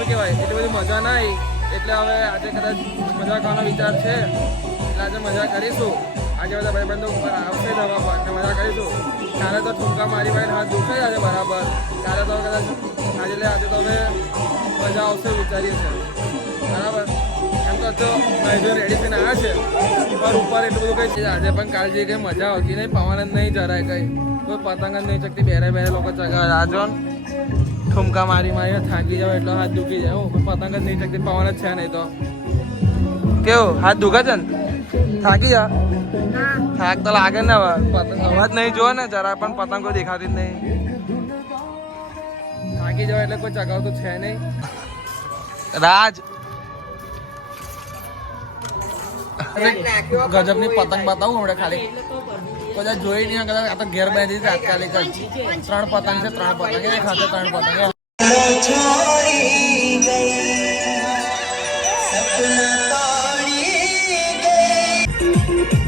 શું કહેવાય એટલી બધી મજા ના આવી, એટલે હવે આજે કદાચ મજા કરવાનો વિચાર છે, એટલે આજે મજા કરીશું. આજે બધા ભાઈબંધો ઉપર આવશે દવા પર અને મજા કરીશું. કાલે તો ઠુમકા મારી ભાઈ હાથ દુખે આજે બરાબર, કાલે તો કદાચ આજે તો હવે મજા આવશે વિચારીએ છે બરાબર. એમ તો ભાઈ જો રેડી થઈને આવ્યા છે પર ઉપર એટલું બધું કંઈ આજે પણ કાળજી કંઈ મજા આવતી નહીં, પવન જ નહીં જરાય કંઈ, કોઈ પતંગ જ નહીં ચકતી, બેરે લોકો ચગાવે. આ જો ઠુમકા મારી થાકી જાવ એટલો હાથ દુખી જાય. હું પતંગ જ નહીં ચકતી, પવન જ છે નહીં તો કેવું હાથ દુખે છે ને, થાકી જા. થાક તો લાગે ને હવે, પતંગ અવાજ નહીં જોવે ને જરા પણ, પતંગ કોઈ દેખાતી જ નહીં. થાકી જાવ એટલે કોઈ ચગાવતું છે નહીં. રાજ ગજબની પતંગ બતાવું હમણાં, ખાલી કદાચ જોઈ નહીં, કદાચ આ તો ઘેર બેઠી તાત્કાલિક જ 3 પતંગ છે, 3 પતંગ એ ખાતે 3 પતંગ. સપના તોડી ગઈ.